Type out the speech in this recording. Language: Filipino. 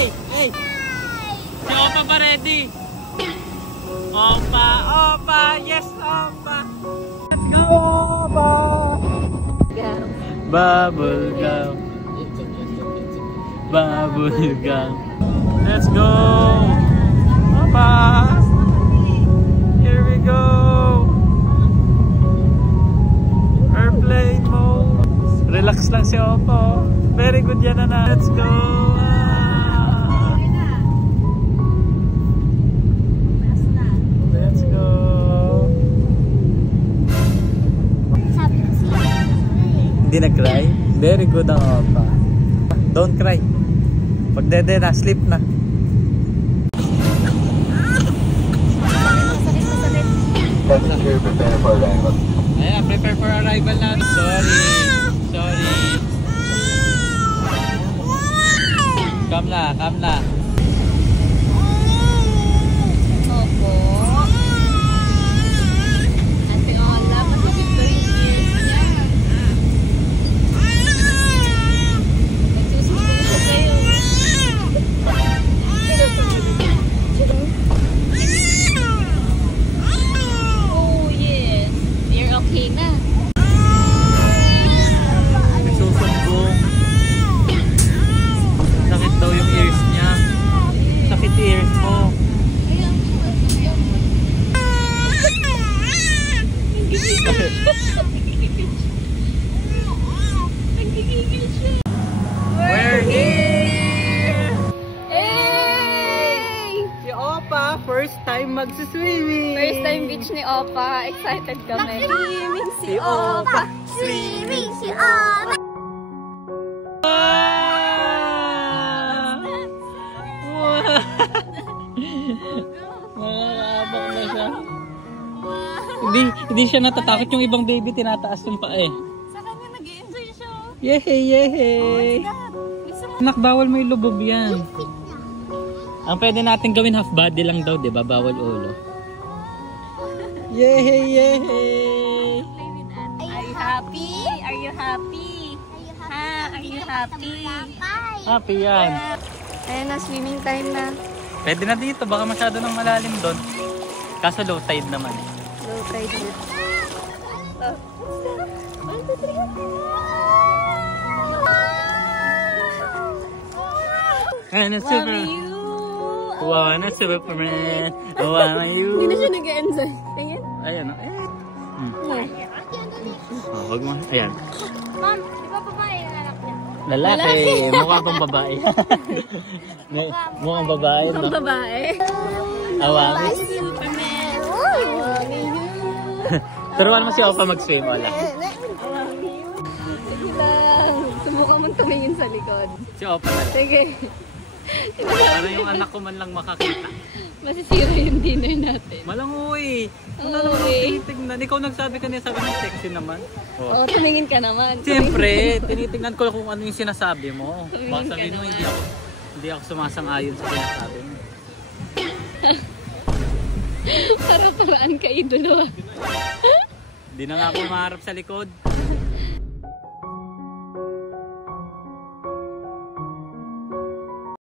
Hey! Hey! Si Opa pa ready? Opa! Opa! Yes, Opa! Let's go, Opa! Bubble gum. Bubble gum. Let's go! Opa! Here we go! Airplane mode. Relax lang si Opa. Very good yan na. Let's go! Let's go! Hindi na-cry? Very good ang Opa. Don't cry. Pag dede na, sleep na. Prepare for arrival. Ayan, prepare for arrival na. Sorry. Sorry. Come na, come na. Opo. Ate Ola, matapit ko yung ears niya. Nagsususunod ko kayo. Oh yes. You're okay na. Nagsusumbong. Sakit daw yung ears niya. Sakit ears mo. We're here! Hey! Si Opa, first time magsuswimming. First time beach ni Opa. Excited kami. Swimming si Opa. Swimming si Opa. Nakakaabang na siya. Hindi siya natatakot, yung ibang baby tinataas yung paa eh. Sa kanya nag-i-enjoy siya. Yehey, yehey. Anak, bawal may lubog yan. Ang pwede natin gawin half body lang daw, di ba? Bawal ulo. Yehey, yehey. Are you happy? Are you happy? Ha? Are you happy? Happy yan. Ayan na, swimming time na. Pwede na dito, baka masyado nang malalim doon. Kaso low tide naman. Low tide na. Ano, super. Wow, na Superman. Wow, you. Hindi na siya nag-enjoy. Tingin. Ayan, oh. Oh, wag mo. Ayan. Ma'am, di ba babae yung anak niya? Lalaki. Mukha pang babae. Mukhang babae, no? Ang babae. Awang. Superman. Turuan mo si Opa mag-swim, wala. Sige lang. Subukan mong tumingin sa likod. Si Opa na. Sige. Para yung anak ko man lang makakita. Masisira yung dinner natin. Malangoy. Wala Oo, naman eh. tinitignan. Ikaw nagsabi kanina, sabi mo sexy naman. Oo, tumingin ka naman. Siyempre, tinitignan ko kung ano yung sinasabi mo. Tumingin Baka ka sabihin mo, naman. hindi ako sumasang-ayon sa sinasabi mo. Para-paraan ka idolo. Hindi na nga ako maharap sa likod.